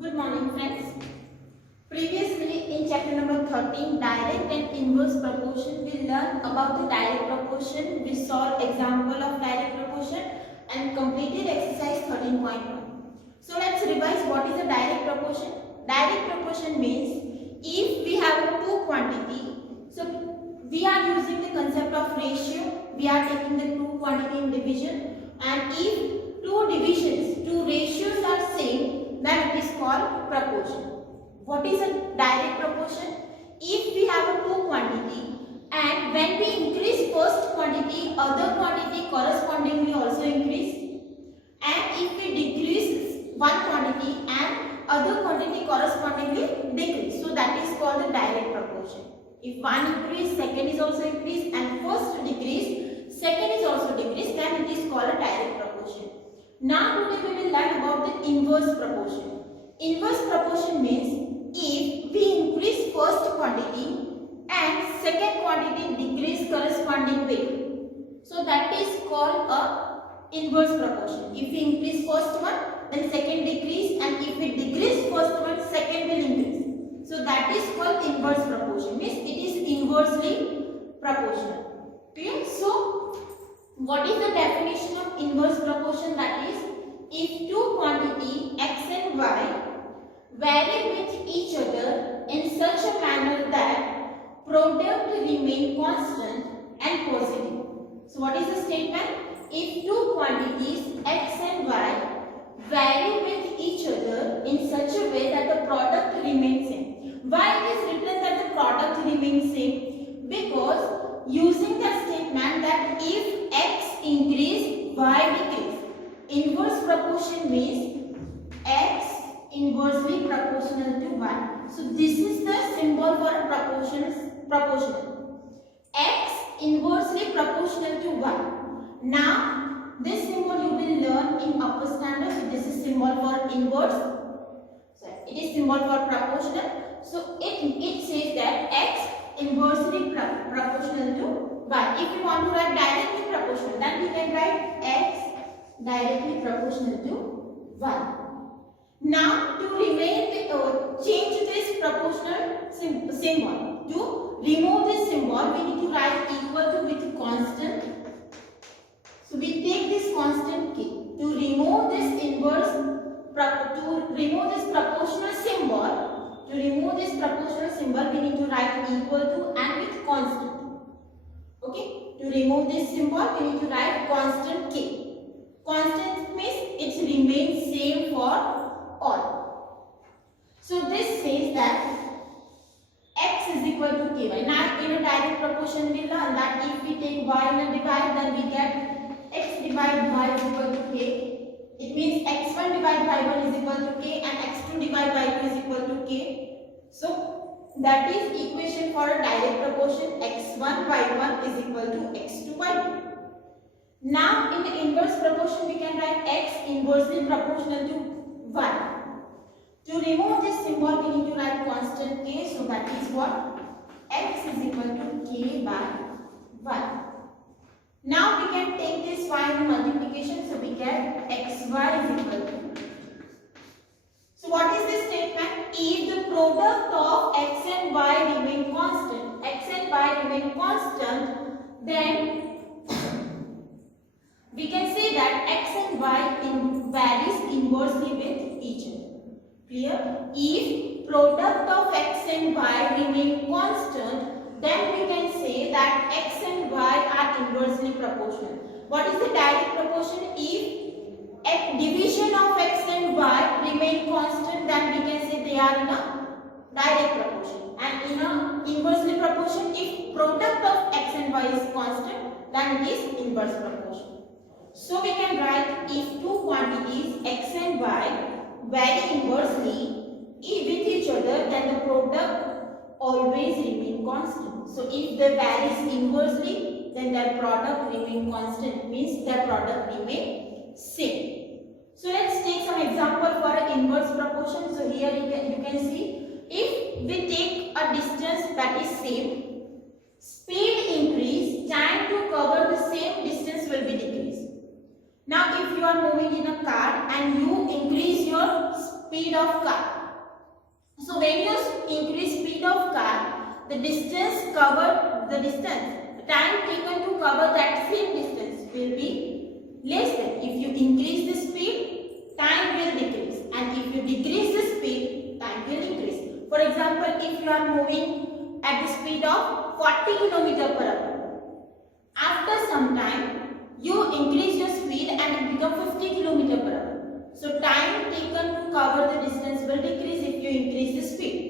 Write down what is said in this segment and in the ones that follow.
Good morning, friends. Previously, in chapter number 13, direct and inverse proportion, we learned about the direct proportion. We solved example of direct proportion and completed exercise 13.1. So let's revise what is a direct proportion. Direct proportion means if we have two quantity, so we are using the concept of ratio. We are taking the two quantity in division, and if two ratios are same, then it is called proportion. What is a direct proportion? If we have a two quantity and when we increase first quantity, other quantity correspondingly also increase, and if we decrease one quantity and other quantity correspondingly decrease, so that is called the direct proportion. If one increase, second is also increase, and first decrease, second is also decrease, then it is called a direct proportion. Now today we will learn about the inverse proportion. Inverse proportion means if we increase first quantity and second quantity decrease corresponding way, so that is called a inverse proportion. If we increase first one, then second decrease, and if we decrease first one, second will increase. So that is called inverse proportion. Means it is inversely proportional. Clear? So what is the definition of inverse proportion? That is, if two quantity x and y vary with each other in such a manner that product remain constant and positive. So what is the statement? If two quantities x and y vary with each other in such a way that the product remains same. Why it is written that the product remains same? Because using the statement that if x increase, y decrease. Inverse proportion means x inversely proportional to 1. So this is the symbol for a proportional. X inversely proportional to 1. Now this symbol you will learn in upper standard. So this is symbol for inverse. So it is symbol for proportional. So it says that x inversely proportional to 1. If you want to write directly proportional, then we can write x directly proportional to 1. Now to change this proportional symbol. To remove this symbol, we need to write equal to with constant. So we take this constant k. To remove this proportional symbol, we need to write equal to and with constant. Okay? To remove this symbol, we need to write constant k. Constant means it remains same for all. So this says that x is equal to ky. Now in a direct proportion we learn that if we take y in a divide, then we get x divided y is equal to k. It means x1 divided by 1 is equal to k and x2 divided by 2 is equal to k. So that is equation for a direct proportion. X1 by 1 is equal to x2 by 2. Now in the inverse proportion we can write x inversely proportional to 1. To remove this symbol, we need to write constant k. So that is what? X is equal to k by 1. Now we can take this y in multiplication. So we get xy is equal to. So what is this statement? If the product of x and y remain constant, then we can say that x and y varies inversely with each other. Clear? If product of x and y remain constant, then we can say that x and y are inversely proportional. What is the direct proportion? If division of x and y remain constant, then we can say they are in a direct proportion. And in a inversely proportion, if product of x and y is constant, then it is inverse proportion. So we can write if two quantities x and y vary inversely with each other, then the product always remain constant. So if they varies inversely, then their product remain constant, means their product remain same. So let's take some example for an inverse proportion. So here you can see, if we take a distance that is same, speed increase, time to cover the same distance will be decreased. Now if you are moving in a car and you increase your speed of car. So when you increase speed of car, the time taken to cover that same distance will be less than. If you increase the speed, time will decrease, and if you decrease the speed, time will increase. For example, if you are moving at the speed of 40 km per hour, after some time you increase your speed and it becomes 50 km per hour. So time taken to cover the distance will decrease if you increase the speed.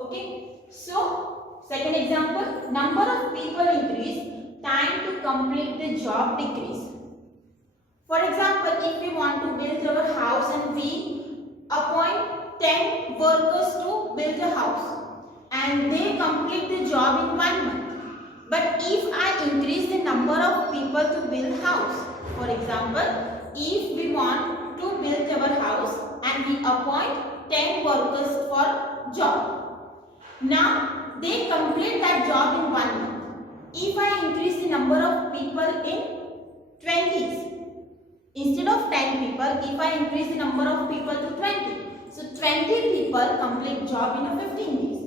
Okay. So second example, number of people increase, time to complete the job decrease. For example, if we want to build our house and we appoint 10 workers to build a house and they complete the job in 1 month. But if I increase the number of people to build house, for example, if we want to build our house and we appoint 10 workers for job. Now they complete that job in 1 month. If I increase the number of people in 20s, instead of 10 people, if I increase the number of people to 20, so 20 people complete job in 15 days.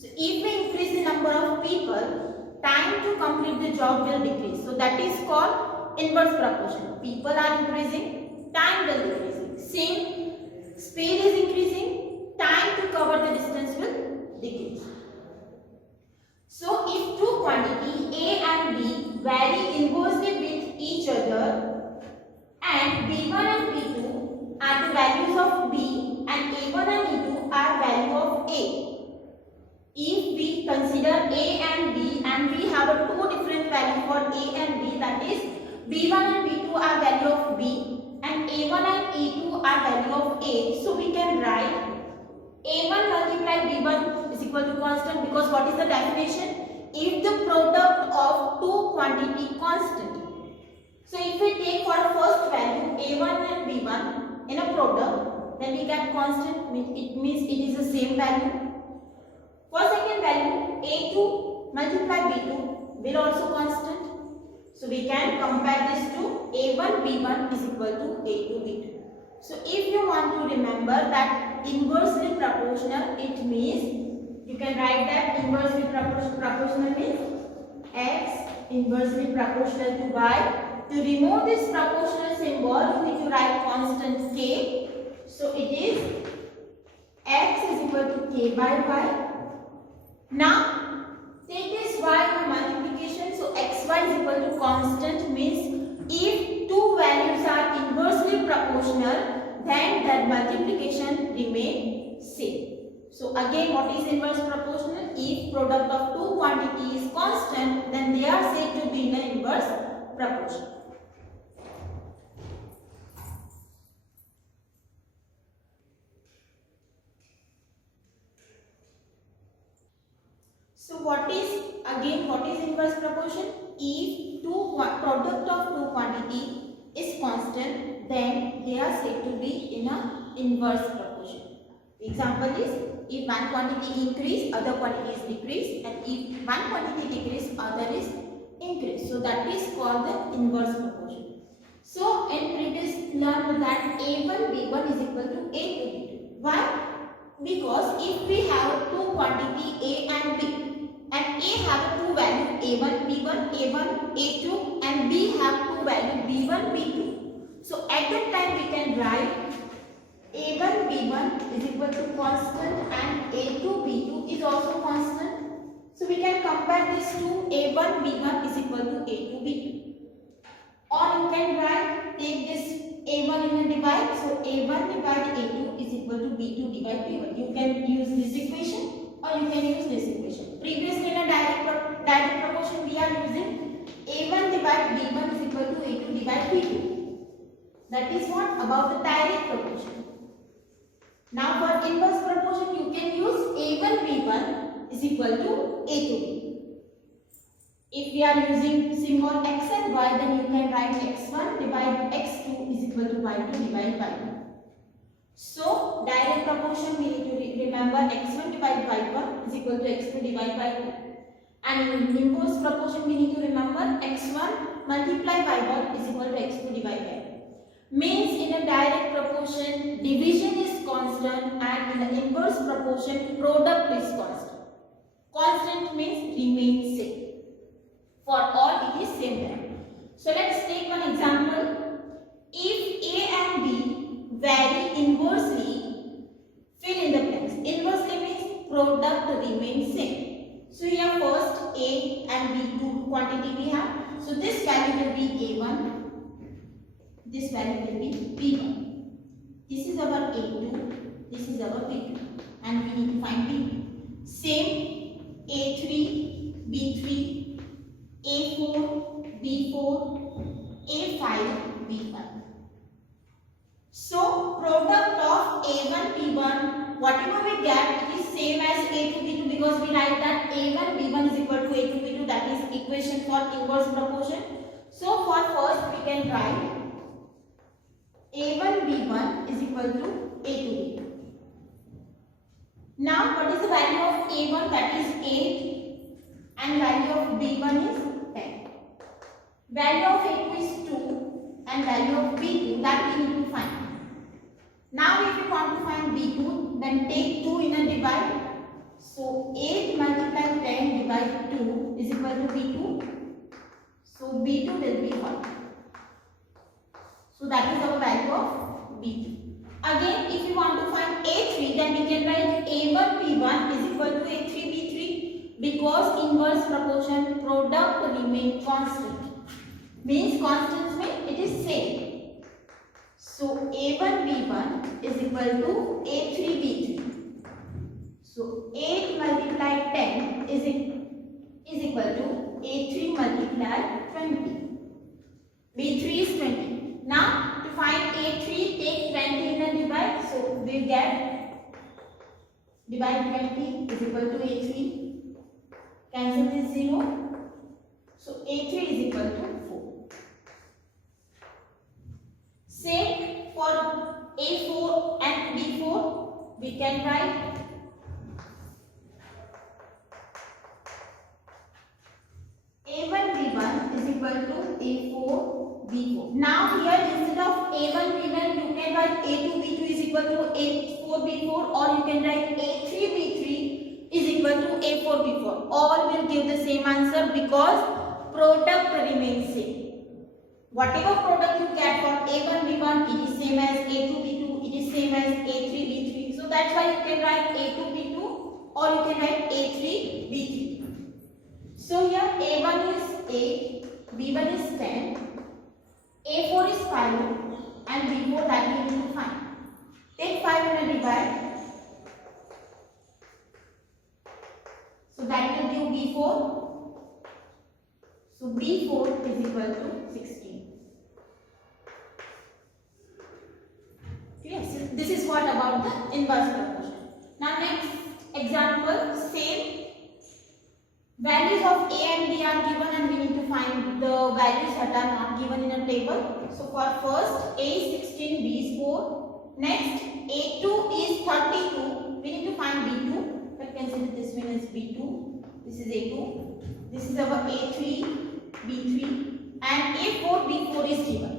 So if we increase the number of people, time to complete the job will decrease. So that is called inverse proportion. People are increasing, time will decrease. Same speed is increasing, time to cover the distance will decrease. So if two quantity A and B vary inversely with each other and B1 and B2 are the values of B and A1 and A2 are value of A. If we consider A and B and we have a two different value for A and B, that is B1 and B2 are value of B and A1 and A2 are value of A. So we can write A1 multiplied B1 is equal to constant, because what is the definition? If the product of two quantity constant. So if we take for a first value A1 and B1 in a product, then we get constant, it means it is the same value. For second value A2 multiplied B2 will also constant. So we can compare this to A1 B1 is equal to A2 B2. So if you want to remember that inversely proportional, it means you can write that inversely proportional means X inversely proportional to Y. To remove this proportional symbol, you need to write constant K. So it is X is equal to K by Y. Now take this Y in multiplication. So xy is equal to constant means if two values are inversely proportional, then that multiplication remains same. So again, what is inverse proportional? If product of two quantity is constant, then they are said to be in an inverse proportion. So what is inverse proportion? If product of two quantity is constant, then they are said to be in a inverse proportion. The example is if one quantity increase, other quantity is decrease, and if one quantity decrease, other is increase. So that is called the inverse proportion. So in previous learned that A1 B1 is equal to A2 B2. Why? Because if we have two quantity A and B, and A have two value A1 B1, A1 A2, and B have two value B1 B2. So at that time we can write A1 B1 is equal to constant and A2 B2 is also constant. So we can compare this to A1 B1 is equal to A2 B2. Or you can write, take this A1 in a divide. So A1 divided A2 is equal to B2 divided B1. You can use this equation or you can use this equation. Previously in a direct proportion we are using A1 divided B1 is equal to A2 divided B2. That is what about the direct proportion. Now for inverse proportion you can use A1 B1 is equal to A2 B. If we are using symbol x and y, then you can write x1 divided x2 is equal to y2 divided y1. So direct proportion we need to remember x1 divided y1 is equal to x2 divided y2. And in inverse proportion we need to remember x1 multiplied y1 is equal to x2 divided y1. Means in a direct proportion proportion, division is constant, and in the inverse proportion, product is constant. Constant means remains same. For all, it is same value. So let's take one example. If A and B vary inversely, fill in the blanks. Inversely means product remains same. So here first A and B two quantity we have. So this value will be A1. This value will be B1. This is our A2. This is our B2. And we need to find B2. Same A3, B3, A4, B4, A5, B5. So product of A1, B1, whatever we get, it is same as A2, B2 because we write that A1, B1 is equal to A2, B2. That is equation for inverse proportion. So for first we can write A1, B1 is equal to A2, B2. Now what is the value of A1? That is 8 and value of B1 is 10. Value of A2 is 2 and value of B2 that we need to find. Now if you want to find B2, then take 2 in a divide. So 8 multiplied 10 divided 2 is equal to B2. So B2 will be 1. So that is our value of B2. Again, if you want to find A3, then we can write A1 B1 is equal to A3 B3 because inverse proportion product remain constant. Means constant means it is same. So A1 B1 is equal to A3 B3. So 8 multiplied 10 is equal to A3 multiplied 20. B3 is 20. Now to find A3, take 20 in a divide. So we get divide 20 is equal to A3. Cancel this 0. So A3 is equal to 4. Same for A4 and B4. We can write A1 B1 is equal to A4 B4. Now here instead of A1 B1 you can write A2 B2 is equal to A4 B4 or you can write A3 B3 is equal to A4 B4. All will give the same answer because product remains same. Whatever product you get for A1 B1 it is same as A2 B2, it is same as A3 B3. So that's why you can write A2 B2 or you can write A3 B3. So here A1 is 8, B1 is 10, A4 is 5 and B4 that we need to find. Take 5 in a divide. So that will give B4. So B4 is equal to 16. Yes, this is what about the inverse proportion. Now next example, same. Values of A and B are given and we need to find the values that are not given in a table. So for first A is 16, B is 4. Next A2 is 32. We need to find B2. But consider this one as B2. This is A2. This is our A3, B3 and A4, B4 is given.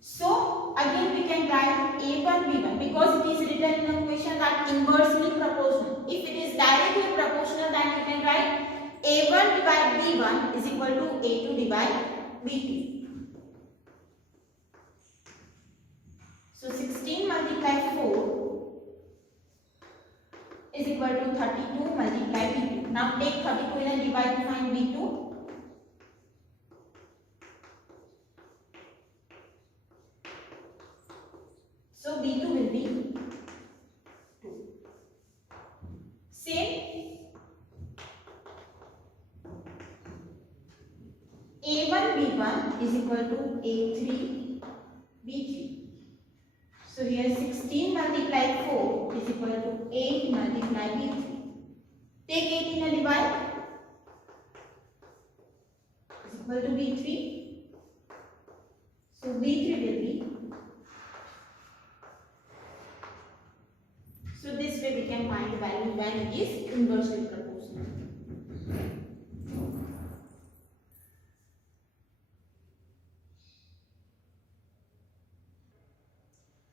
So again we can write A1, B1 because it is written in a question that inversely proportional. If it is directly proportional then you can write A1 divided B1 is equal to A2 divided B2. So 16 multiplied 4 is equal to 32 multiplied B2. Now take 32 in a divide to find B2. So B2 will be 2. Same. A1 B1 is equal to A3 B3. So here 16 multiplied 4 is equal to 8 multiplied B3. Take 8 in a divide. Is equal to B3. So B3 will be. So this way we can find the value when it is inversely proportional.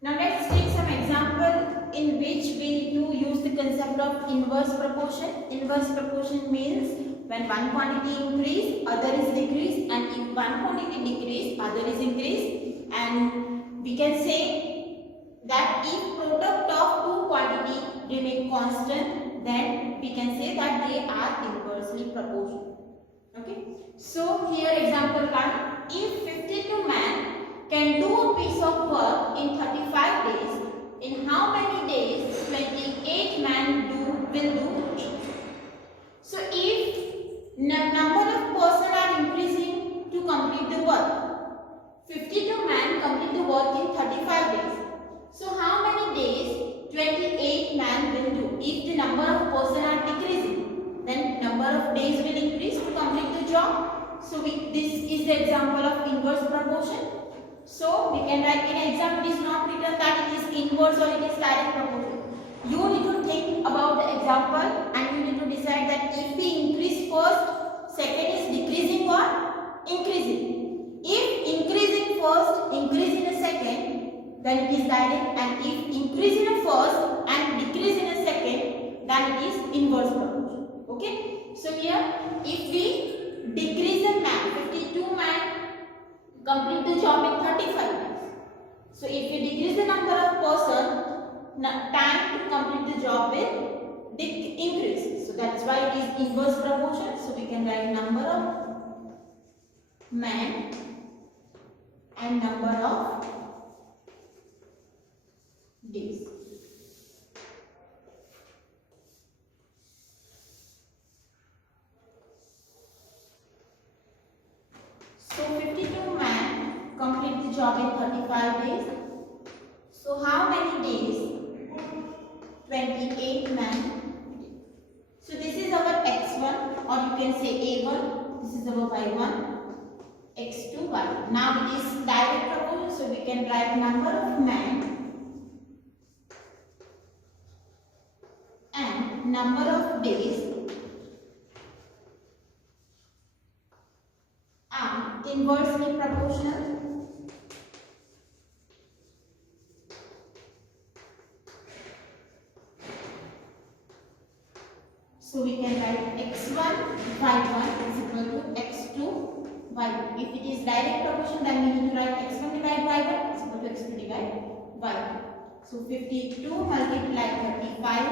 Now let's the concept of inverse proportion. Inverse proportion means when one quantity increase, other is decrease, and if one quantity decrease, other is increase. And we can say that if product of two quantity remain constant, then we can say that they are inversely proportional. Okay. So here example 1. If 52 men can do a piece of work in 35 days, in how many days 28 men will do it? So if number of persons are increasing to complete the work, 52 men complete the work in 35 days. So how many days 28 men will do? If the number of persons are decreasing, then number of days will increase to complete the job. So this is the example of inverse proportion. So we can write in exam, it is not written that it is inverse or it is direct proportion. You need to think about the example and you need to decide that if we increase first, second is decreasing or increasing. If increasing first, increase in a second, then it is direct, and if increase in a first and decrease in a second, then it is inverse proportion. Okay. So here if we decrease a man, 52 man complete the job in 35 days. So if we decrease the number of persons, time to complete the job will increase. So that's why it is inverse proportion. So we can write number of men and number of days. So 52 men complete the job in 35 days. So how many days? 28 men. So this is our x1, or you can say a1. This is our y1, x2, y2. Now it is direct proportion, so we can write number of men and number of days are inversely proportional. So we can write x1 y1 is equal to x2 y2. If it is direct proportion, then we need to write x1 divided by y1 is equal to x2 divided by y2. So 52 multiplied 35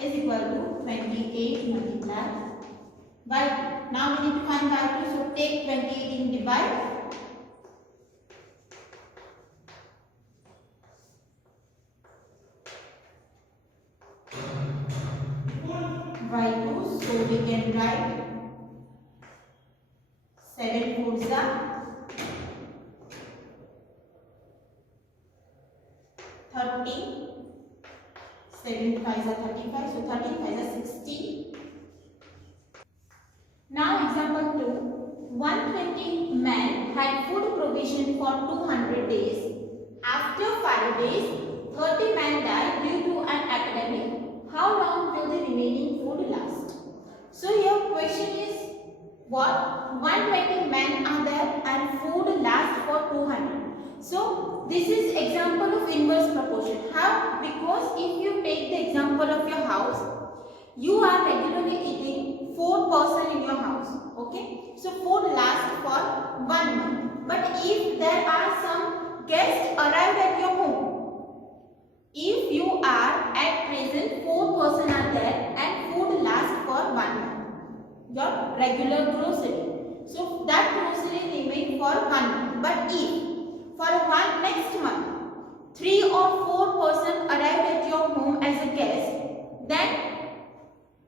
is equal to 28 multiplied by 2. Now we need to find y2. So take 28 and divide. y2, so we can write 7 4s are 30, 7 5s are 35, so 13 5s are 60. Now example 2, 120 men had food provision for 200 days. After 5 days, 30 men died due to an epidemic. How long will the remaining food last? So here question is what? 120 men are there and food lasts for 200. So this is example of inverse proportion. How? Because if you take the example of your house, you are regularly eating 4 persons in your house. Okay. So food lasts for 1 month. But if there are some guests arrived at your home, if you are at present 4 persons are there and food lasts for 1 month, your regular grocery, so that grocery remain for 1 month. But if for next month 3 or 4 persons arrived at your home as a guest, then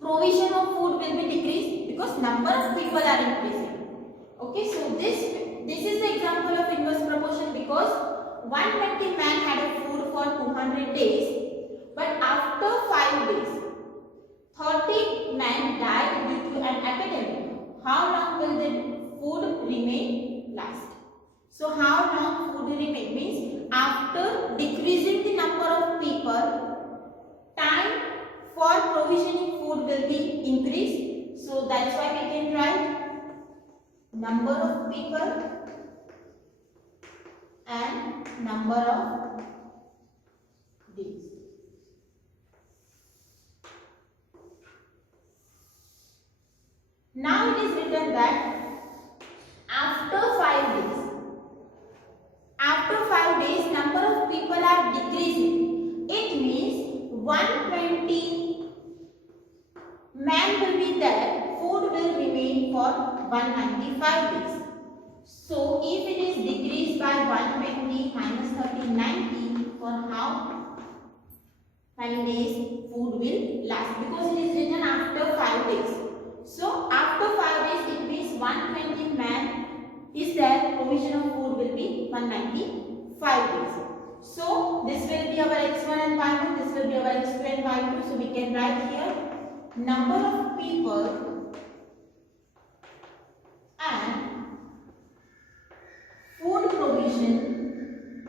provision of food will be decreased because number of people are increasing. Okay, so this is the example of inverse proportion because 120 men had a food for 200 days, but after 5 days, 30 men died due to an epidemic. How long will the food remain last? So how long food remain means after decreasing the number of people, time for provisioning food will be increased. So that's why we can write number of people and number of days. Now it is written that after 5 days, number of people are decreasing. It means 120 man will be there, food will remain for 195 days. So if it is decreased by 120 minus 30, 90, for how many days food will last? Because it is written after 5 days. So after 5 days it means 120 man is there, provision of food will be 195 days. So this will be our x1 and y1, this will be our x2 and y2. So we can write here number of people and food provision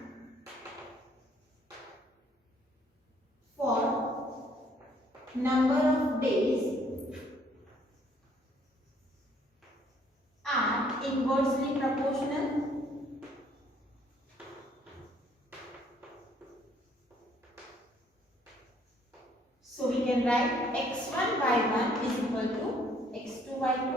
for number of days are inversely proportional. So we can write x1 y1 is equal to x2 y2.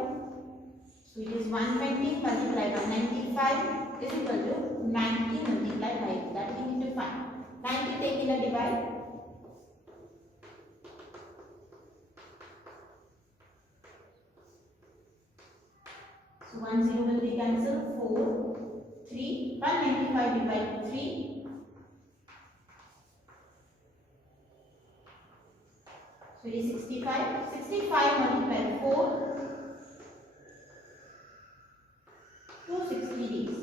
So it is 120 multiplied by 95 is equal to 90 multiplied by 2. That we need to find. 90 take in a divide. So 1 0 will be cancelled. 4, 3, 195 divided by 3. So it is 65. 65 multiplied by 4. 260 days.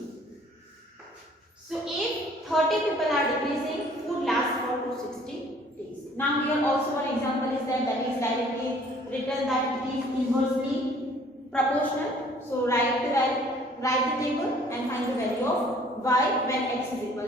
So if 30 people are decreasing, food lasts for 260 days. Now here also one example is that is directly written that it is inversely proportional. So write the table and find the value of y when x is equal